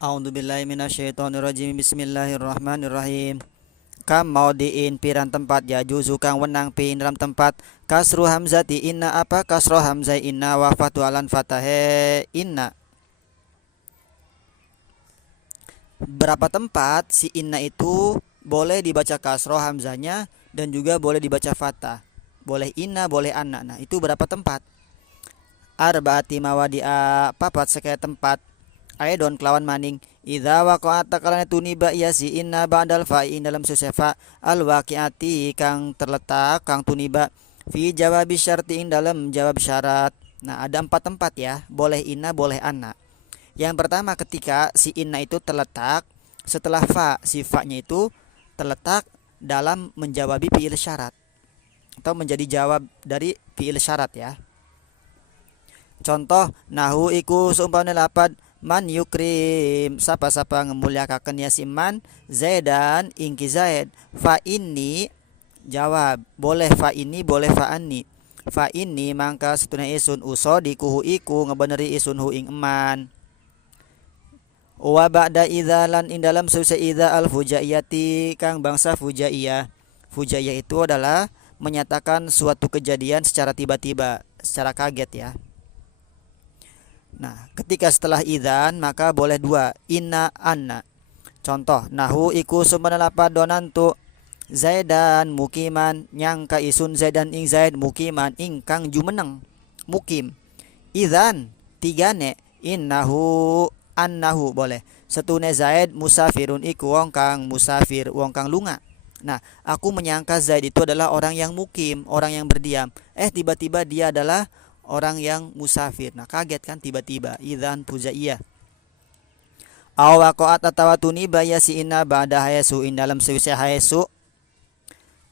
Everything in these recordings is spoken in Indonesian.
A'udzubillahi minasyaitonirrajim. Bismillahirrahmanirrahim. Kam maudiin piran tempat ya juzu kang wenang pi dalam tempat kasru hamzati inna apa kasro hamzai inna wa fatu alan fatahe inna. Berapa tempat si inna itu boleh dibaca kasro hamzanya dan juga boleh dibaca fatah. Boleh inna, boleh anna. Nah, itu berapa tempat? Arbaati mawadi'a papat sekaya tempat. Aidon kelawan maning idza waqa'ata kalana tuniba ya si inna ba'dal fa'in dalam sesefa al waqi'ati kang terletak kang tuniba fi jawabi syartiin dalam jawab syarat. Nah, ada 4 tempat ya, boleh inna, boleh anna. Yang pertama ketika si inna itu terletak setelah fa, si fa-nya itu terletak dalam menjawabi fi'il syarat atau menjadi jawab dari fi'il syarat ya. Contoh nahu iku seumpamane lapad man yukrim sapa-sapa ngemuliakaken ya si man zaidan ingki zaid fa ini jawab boleh fa ini boleh fa anni fa ini mangka setuna isun uso dikuhu iku ngebeneri isun hu ing eman wa ba'da idza lan ing dalam sause idza al fujaiyati kang bangsa fujaiyah. Fujaiyah itu adalah menyatakan suatu kejadian secara tiba-tiba, secara kaget ya. Nah, ketika setelah idzan maka boleh 2, inna anna. Contoh, nahu iku sumana lapad donantu zaidan mukiman nyangka isun zaidan ing zaid mukiman ingkang jumeneng mukim. Idzan tigane innahu annahu boleh. Setune zaid musafirun iku wong kang musafir, wong kang lunga. Nah, aku menyangka zaid itu adalah orang yang mukim, orang yang berdiam. Tiba-tiba dia adalah orang yang musafir. Nah, kaget kan tiba-tiba. Idzan pujaiyah. Aw waqa'at atawatuni baya si inna ba'da hayasu in dalam sewise hayasu.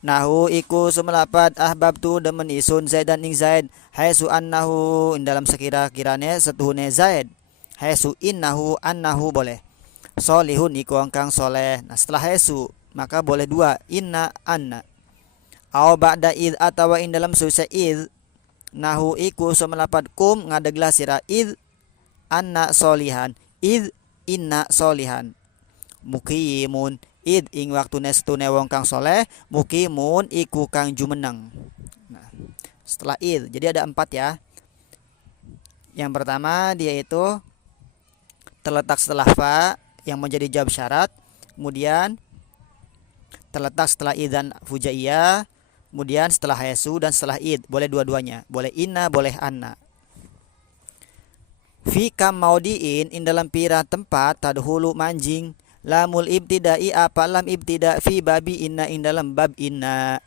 Nahu iku sumelapat ahbabtu demen isun zaidan ing zaid hayasu annahu in dalam sekira-kirane setuhune zaid. Hayasu innahu annahu boleh. Solihun iku kang soleh. Nah, setelah hayasu maka boleh 2, inna anna. Aw ba'da id atawa in dalam sewise id. Nahu iku sumelapat kum ngadeglah sira id anna solihan id inna solihan mukimun id ing waktune setune wong kang soleh mukimun iku kang jumeneng. Nah, setelah id jadi ada 4 ya. Yang pertama dia itu terletak setelah fa yang menjadi jawab syarat, kemudian terletak setelah idzan fujaiyah, kemudian setelah hayasu dan setelah id. Boleh dua-duanya, boleh inna, boleh anna. Fi kam maudiin in dalam pira tempat tadhulu manjing lamul ibtidai apa lam ibtida fi babi inna in dalam bab inna.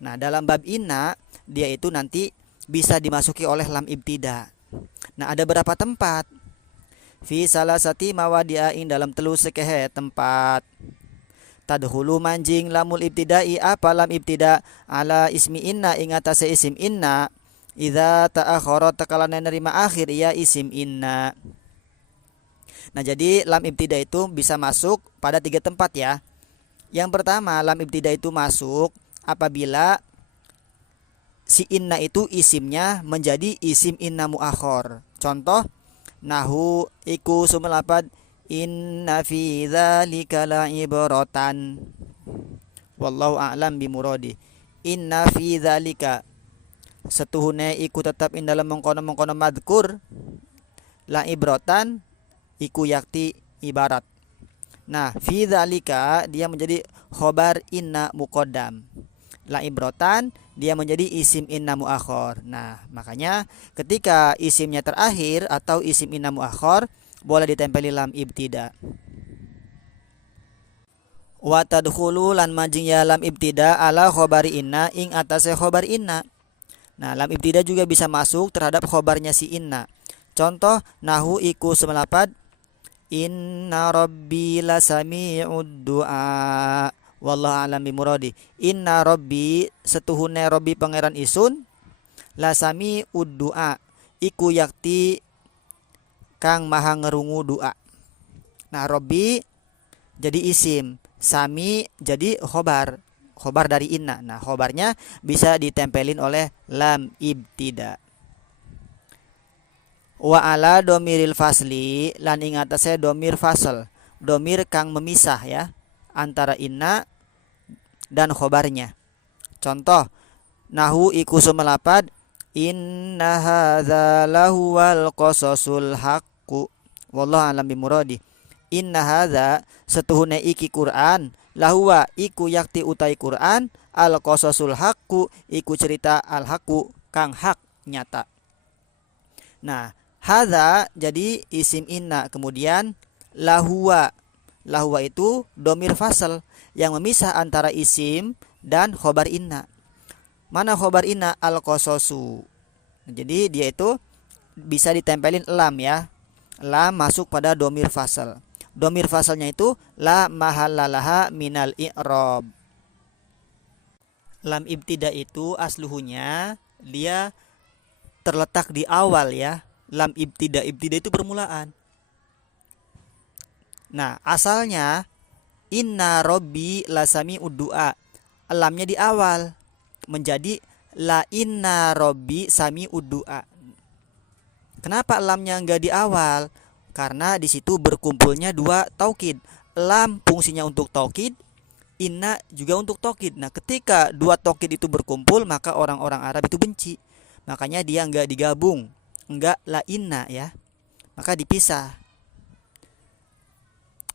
Nah, dalam bab inna dia itu nanti bisa dimasuki oleh lam ibtida. Nah, ada berapa tempat? Fi salasati mawadi'in dalam telu sekehe tempat. Tadhulu manjing lamul ibtidai apa lam ibtida ala ismi inna ing atase isim inna idza ta'akhara takalana nerima akhir ya isim inna. Nah, jadi lam ibtida itu bisa masuk pada 3 tempat ya. Yang pertama, lam ibtida itu masuk apabila si inna itu isimnya menjadi isim inna muakhor. Contoh, nahu iku sumelapad inna fi dzalika la'ibratan. Wallahu a'lam bimuradi. Inna fi dzalika setuhune iku tetap in dalam mengkono-mengkono madkur la'ibratan iku yakti ibarat. Nah, fi dzalika dia menjadi khobar inna muqaddam. La'ibratan dia menjadi isim inna muakhor. Nah, makanya ketika isimnya terakhir atau isim inna muakhor boleh ditempeli lam ibtida. Wa tadkhulu lan majing ya lam ibtida ala khobari inna ing atase khobar inna. Nah, lam ibtida juga bisa masuk terhadap khobarnya si inna. Contoh, nahu iku semelapat inna rabbi lasami'ud du'a. Wallahu a'lam bimuradi. Inna rabbi setuhune rabbi pangeran isun lasami'ud du'a iku yakti kang maha ngerungu doa. Nah, Robbi jadi isim, sami jadi khobar, khobar dari inna. Nah, khobarnya bisa ditempelin oleh lam ibtida. Wa ala domiril fasli lan ing atase domir fasl, domir kang memisah ya antara inna dan khobarnya. Contoh, nahu iku sumelapad inna hadza lahuwal qasasul haqqu wallahu alam bimuradi. Inna hadza setuhune iki Quran, lahuwa iku yakti utai Quran, al qasasul haqqu iku cerita al haqqu kang hak nyata. Nah, hadza jadi isim inna, kemudian lahuwa. Lahuwa itu domir fasal yang memisah antara isim dan khobar inna. Mana khobar inna? Al qasasu. Jadi dia itu bisa ditempelin lam ya. Lam masuk pada domir fasal. Domir fasalnya itu la mahallalaha minal i'rab. Lam ibtida itu asluhunya dia terletak di awal ya. Lam ibtida, ibtida itu permulaan. Nah, asalnya inna robbi lasami uddu'a. Lamnya di awal menjadi la inna robbi sami uddu'a. Kenapa lamnya enggak di awal? Karena di situ berkumpulnya dua taukid. Lam fungsinya untuk taukid, inna juga untuk taukid. Nah, ketika dua taukid itu berkumpul, maka orang-orang Arab itu benci. Makanya dia enggak digabung, enggak la inna ya. Maka dipisah.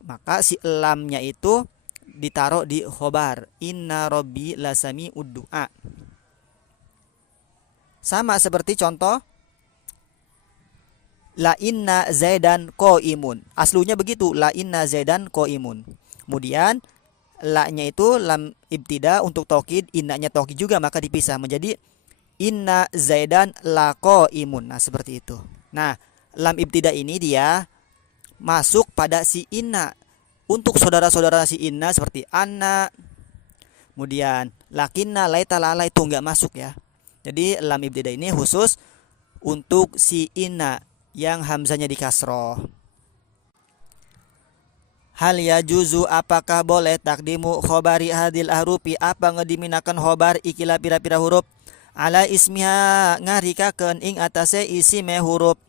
Maka si lamnya itu ditaruh di khobar. Inna robbi lasami uddu'a. Sama seperti contoh la inna zaidan qaimun. Aslunya begitu, la inna zaidan qaimun. Kemudian la-nya itu lam ibtida untuk taukid, inna-nya taukid juga, maka dipisah menjadi inna zaidan la qaimun. Nah, seperti itu. Nah, lam ibtida ini dia masuk pada si inna. Untuk saudara-saudara si inna seperti anna, kemudian lakinna, laita, lala itu enggak masuk ya. Jadi lam ibtida ini khusus untuk si inna yang hamzanya di kasroh. Hal yajuzu, apakah boleh takdimu khobari hadil ahrufi, apa ngediminakan khobar ikilah pira-pira huruf ala ismiha ngarikakeun ing atase isime huruf.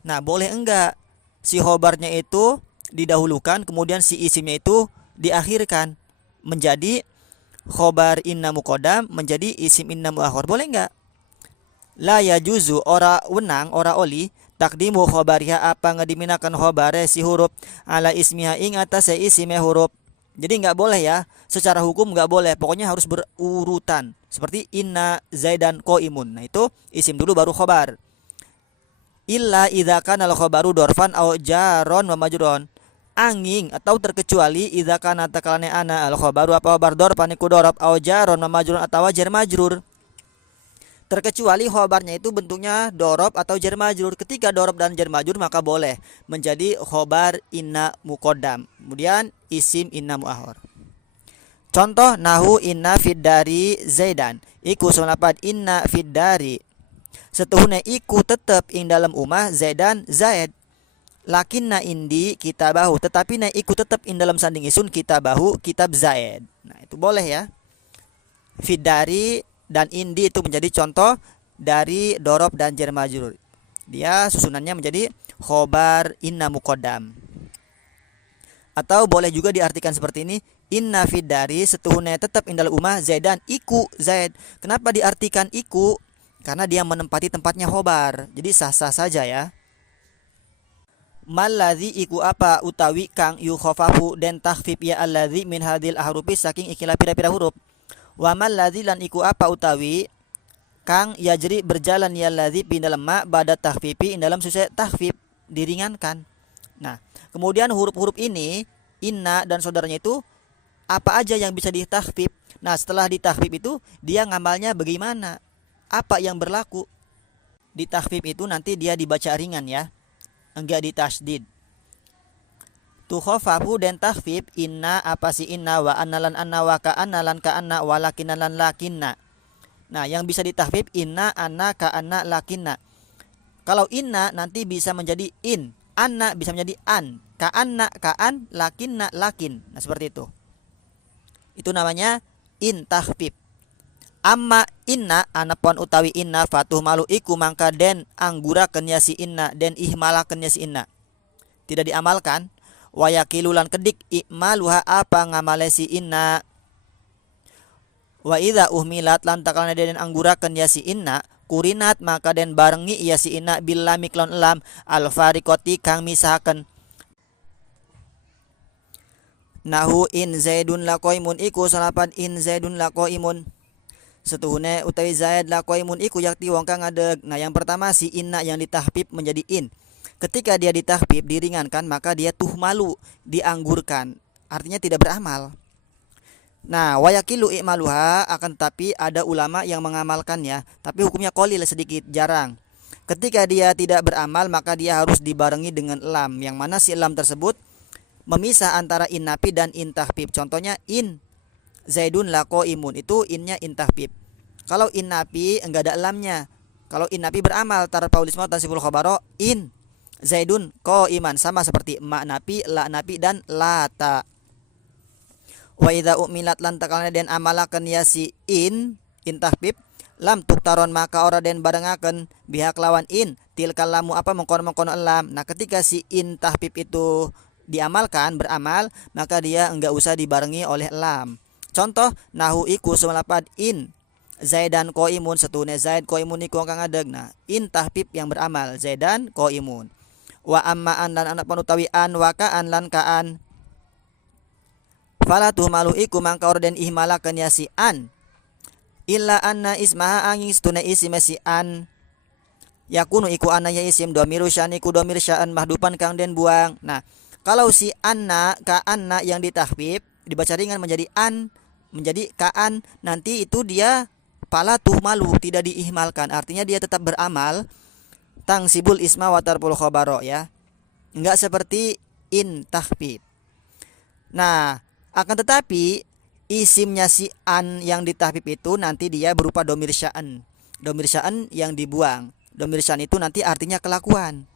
Nah, boleh enggak si khobarnya itu didahulukan, kemudian si isimnya itu diakhirkan menjadi khobar inna muqaddam, menjadi isim inna muakhir. Boleh enggak? La yajuzu, ora wenang, ora oli takdimu khobariha, apa ngediminakan khobare si huruf ala ismiha ing atase isime huruf. Jadi enggak boleh ya, secara hukum enggak boleh, pokoknya harus berurutan. Seperti inna zaidan qaimun. Nah, itu isim dulu baru khobar. Illa idza kana al-khobaru dorfan au jaron wa majrun. Angin atau terkecuali idza kana takalane ana al-khobaru apa khobar dorfan iku dorob au jaron wa majrun atau jar majrur. Terkecuali khobarnya itu bentuknya dorob atau jar majrur. Ketika dorob dan jar majrur maka boleh menjadi khobar inna muqaddam, kemudian isim inna muakhir. Contoh nahu inna fid dari zaidan iku sulapat inna fid dari. Setuhune iku tetep ing dalam umah zaidan zaid. Lakinna indi kitabahu, tetapi na iku tetep ing dalam sanding isun kitabahu kitab zaid. Nah, itu boleh ya. Fid dari dan indi itu menjadi contoh dari dorob dan jar majrur. Dia susunannya menjadi khobar inna muqaddam. Atau boleh juga diartikan seperti ini, inna fid dari setuhune tetap indal umah zaidan iku zaid. Kenapa diartikan iku? Karena dia menempati tempatnya khobar. Jadi sah-sah saja ya. Maladzi iku apa utawi kang yukhafafu den takhfif ya alladzi min hadil ahrufi saking ikilah pira-pira huruf. Wa maladzi lan iku apa utawi kang yajri berjalan ya alladzi dalam ma ba'da takhfifi in dalam susah takhfif diringankan. Nah, kemudian huruf-huruf ini inna dan saudaranya itu apa aja yang bisa ditakhfif. Nah, setelah ditakhfif itu dia ngamalnya bagaimana? Apa yang berlaku? Di takhfif itu nanti dia dibaca ringan ya. Enggak ditasydid. Tukhafafu dan takhfif inna apa si inna wa annalan anna wa ka annalan ka anna wa lakinnalan lakinna. Nah, yang bisa ditakhfif inna, anna, ka anna, lakinna. Kalau inna nanti bisa menjadi in, anna bisa menjadi an, ka anna, ka an, lakinna, lakin. Nah, seperti itu. Itu namanya in takhfif. Amma inna anapun utawi inna fatuh malu iku mangka den anggurakeun ya si inna den ihmalakeun ya si inna. Tidak diamalkan. Wayakilulan kedik ikmaluha apa ngamale si inna. Wa idza uhmilat lan takalana den anggurakeun ya si inna kurinat maka den barengi ya si inna bil lam klon lam al fariqati kang misahaken. Nahu in zaidun laqaimun iku salapan in zaidun laqaimun. Setuhune utawi zaid laqaimun iku yakti wong kang ngadeg. Nah, yang pertama si inna yang ditahfif menjadi in. Ketika dia ditahfif diringankan maka dia tuhmalu, dianggurkan. Artinya tidak beramal. Nah, wayakilu i'maluha akan tetapi ada ulama yang mengamalkannya, tapi hukumnya qalil sedikit, jarang. Ketika dia tidak beramal maka dia harus dibarengi dengan lam, yang mana si lam tersebut memisah antara in nafi dan in tahfif. Contohnya in zaidun laqaimun itu innya in tahfif. Kalau in nafi enggak ada lamnya. Kalau in nafi beramal tarfa'ul isma tansibul khabaro in zaidun qaiman, sama seperti ma nafi, la nafi dan lata. Wa idza umilat lan takalana den amalakeun ya si in tahfif lam tuktaron maka ora den barengakeun bihak lawan in tilkal lamu apa mengkono-mengkono lam. Nah, ketika si in tahfif itu diamalkan beramal maka dia enggak usah dibarengi oleh lam. Contoh nahu iku sumalapad in zaidan qaimun setune zaid qaimun iku kang ngadeg. Nah, in tahfif yang beramal zaidan qaimun. Wa amma an lan anak panutawi an wa kaan lan kaan fala tuhmalu iku mangka orden ihmalakeun ya si an illa anna ismaha angin setune isim si an yakunu iku anna ya isim dhamiru sya'an iku dhamir sya'an mahdupan kang den buang. Nah, kalau si anna ka anna yang ditahfif dibaca ringan menjadi an menjadi kaan, nanti itu dia fala tuhmalu tidak diihmalkan, artinya dia tetap beramal tangsibul isma wa tarful khabaro ya. Enggak seperti in tahfif. Nah, akan tetapi isimnya si an yang ditahfif itu nanti dia berupa dhamir sya'an. Dhamir sya'an yang dibuang. Dhamir sya'an itu nanti artinya kelakuan.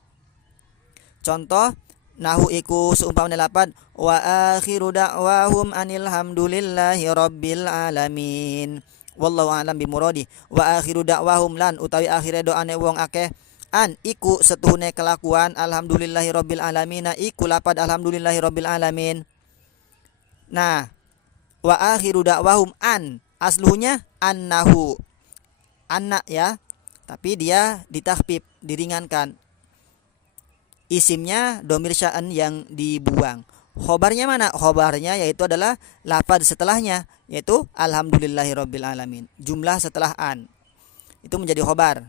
Contoh nahu iku seumpamane lapan wa akhiru da'wahum anil hamdulillahi rabbil alamin. Wallahu a'lam bimuradi. Wa akhiru da'wahum lan utawi akhire doane wong akeh an iku setuhune kelakuan alhamdulillahi rabbil alamin iku lapad alhamdulillahi rabbil alamin. Nah, wa akhiru da'wahum an asluhnya annahu anna ya, tapi dia ditahfif diringankan. Isimnya dhamir sya'an yang dibuang. Khobarnya mana? Khobarnya yaitu adalah lafaz setelahnya yaitu alhamdulillahirabbil alamin. Jumlah setelah an itu menjadi khobar.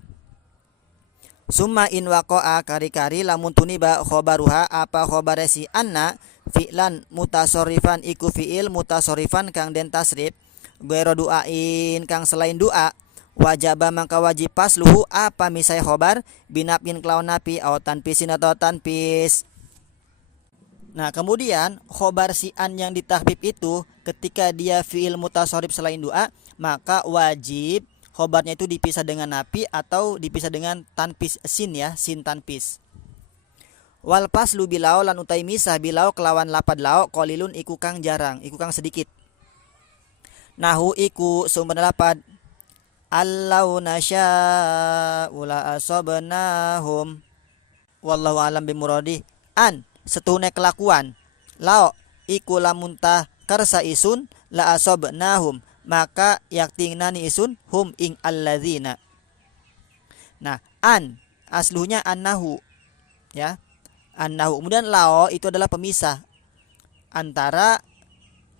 Summa in waqa'a kari-kari lamun tuniba khobaruha apa khobare si anna fi'lan mutasarrifan iku fi'il mutasarrifan kang den tasrif ghairu du'ain kang selain doa wajaba mangka wajib pasluhu apa misai khobar binapin kelawan napi atau tanpisin atau tanpis. Nah, kemudian khobar si an yang ditahfif itu ketika dia fi'il mutasarrif selain doa maka wajib khobarnya itu dipisah dengan napi atau dipisah dengan tanpis sin ya, sin tanpis. Wal paslu bilau lan utai misah bilau kelawan lapad lau qalilun iku kang jarang, iku kang sedikit. Nahu iku sumber lapad allau nasya'u la asabnahum wallahu alam bimuradi. An setuhune kelakuan lau iku lamun tah karsa isun la asabnahum maka yaktingnani isun hum ing alladzina. Nah, an asluhnya annahu ya. Annahu. Kemudian lao itu adalah pemisah antara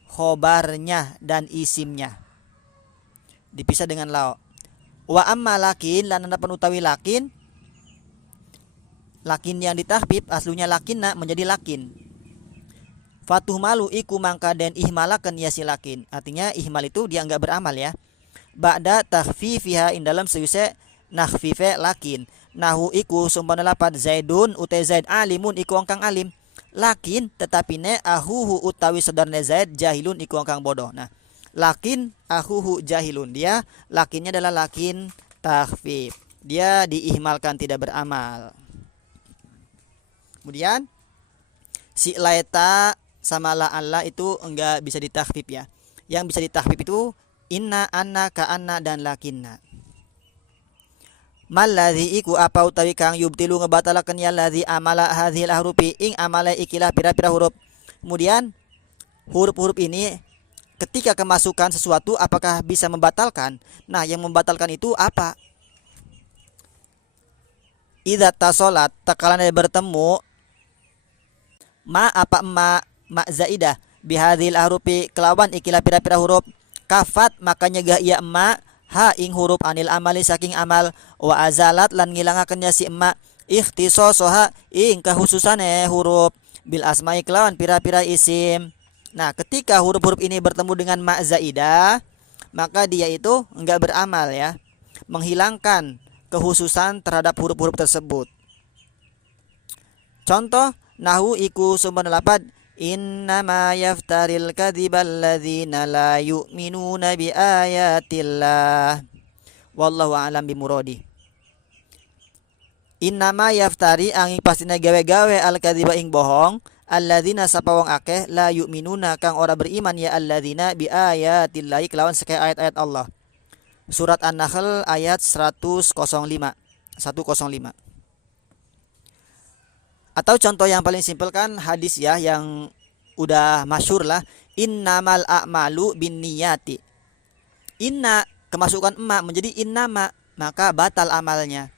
khobarnya dan isimnya. Dipisah dengan lao. Wa amma lakin lan anapan utawi lakin. Lakin yang ditahfif aslunya lakinna menjadi lakin. Fatuh malu iku mangka den ihmalakan ya si lakin. Artinya ihmal itu dia enggak beramal ya. Ba'da tahfifiha in dalam seuse nakhfife lakin. Nahu iku sumpana lapad zaidun utai zaid alimun iku kang alim. Lakin tetapi ne ahuhu utawi saudarane zaid jahilun iku kang bodoh. Nah, lakin ahuhu jahilun, dia lakinnya adalah lakin takhfif. Dia diihmalkan tidak beramal. Kemudian si laeta sama la Allah itu enggak bisa ditakhfif ya. Yang bisa ditakhfif itu inna, anna, ka anna, dan lakinna. Malladzi iku apa utawi kang yubtilu ngebatalaken ya ladzi amala hadhil ahrufi ing amala ikilah pira-pira huruf. Kemudian huruf-huruf ini ketika kemasukan sesuatu apakah bisa membatalkan? Nah, yang membatalkan itu apa? Idza tasolat takalana bertemu ma apa ma zaidah bihadhil ahrufi kelawan ikilah pira-pira huruf kafat maka nyegah ia emak ha ing huruf anil amali saking amal wa azalat lan ngilangakennya si emak ikhtisosoha ing kekhususane huruf bil asma'i kelawan pira-pira isim. Nah, ketika huruf-huruf ini bertemu dengan ma zaidah maka dia itu enggak beramal ya, menghilangkan kekhususan terhadap huruf-huruf tersebut. Contoh nahu iku sumber lapad innama yaftaril kadzibal ladzina la yu'minuna bi ayatillah wallahu a'lam bimuradi. Innama yaftari angin pastina gawe-gawe al kadziba ing bohong alladzina sapawong akeh la yu'minuna kang ora beriman ya alladzina bi ayatillah kelawan sekaya ayat-ayat Allah. Surat An-Nahl ayat 105. Atau contoh yang paling simpel kan hadis ya yang udah masyhur lah, innamal a'malu binniyati. Inna kemasukan emak menjadi innama, maka batal amalnya.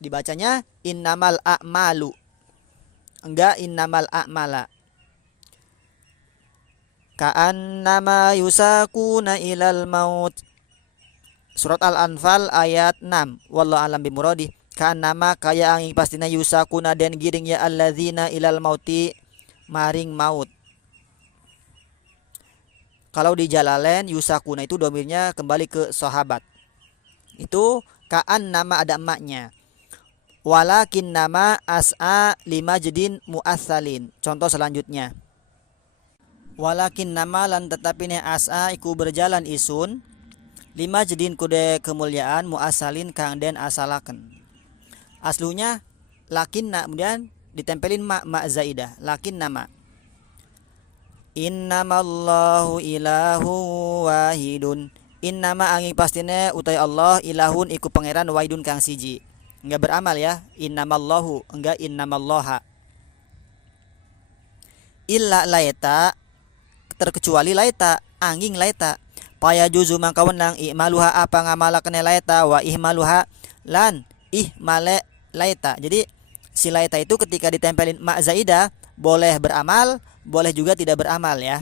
Dibacanya innamal a'malu. Enggak innamal a'mala. Ka'annama yusakuna ilal maut. Surat Al-Anfal ayat 6. Wallahu a'lam bimuradi. Kanama kaya angin pastina yusakuna den giring ya alladzina ilal mauti maring maut. Kalau di Jalalain yusakuna itu domirnya kembali ke sahabat. Itu kaan nama ada emaknya. Walakin nama as'a lima jedin muassalin. Contoh selanjutnya. Walakin nama lan tetapi ne as'a iku berjalan isun lima jedin kude kemuliaan muassalin kang den asalaken. Aslunya lakinna kemudian ditempelin ma zaidah lakinna ma. Innamallahu ilahu wahidun. Innama angin pastine utai Allah ilahun iku pangeran wahidun kang siji. Enggak beramal ya. Innamallahu enggak innamallaha. Illa laita terkecuali laita angin laita. Paya juzu mangka wenang i'maluha apa ngamalaken laita wa ihmaluha lan ihmale laita. Jadi si laita itu ketika ditempelin ma zaidah boleh beramal, boleh juga tidak beramal ya.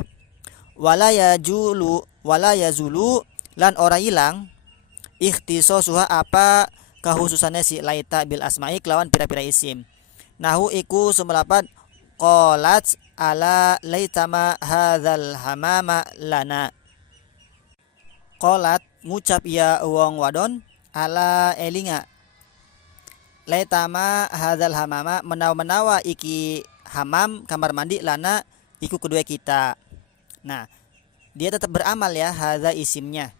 Wala yazulu lan ora ilang ikhtisosuha apa kekhususannya si laita bil asma'i kelawan pira-pira isim. Nahu iku sumelapat qalat ala laitama hadzal hamama lana. Qalat ngucap ya wong wadon ala elinga laitama hadzal hamama menawa iki hamam kamar mandi lana iku kedua kita. Nah, dia tetap beramal ya hadza isimnya.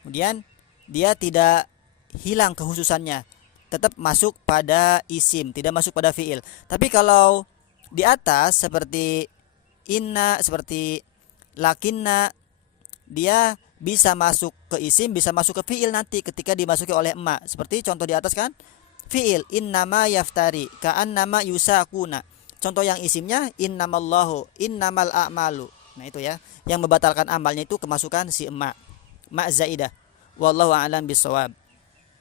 Kemudian dia tidak hilang kekhususannya, tetap masuk pada isim, tidak masuk pada fiil. Tapi kalau di atas seperti inna, seperti lakinna, dia bisa masuk ke isim, bisa masuk ke fiil nanti ketika dimasuki oleh emak. Seperti contoh di atas kan? Fiil innama yaftari ka'annama yusakuna. Contoh yang isimnya innamallahu innamal a'malu. Nah itu ya, yang membatalkan amalnya itu kemasukan si emak ma zaidah. Wallahu a'lam bishawab.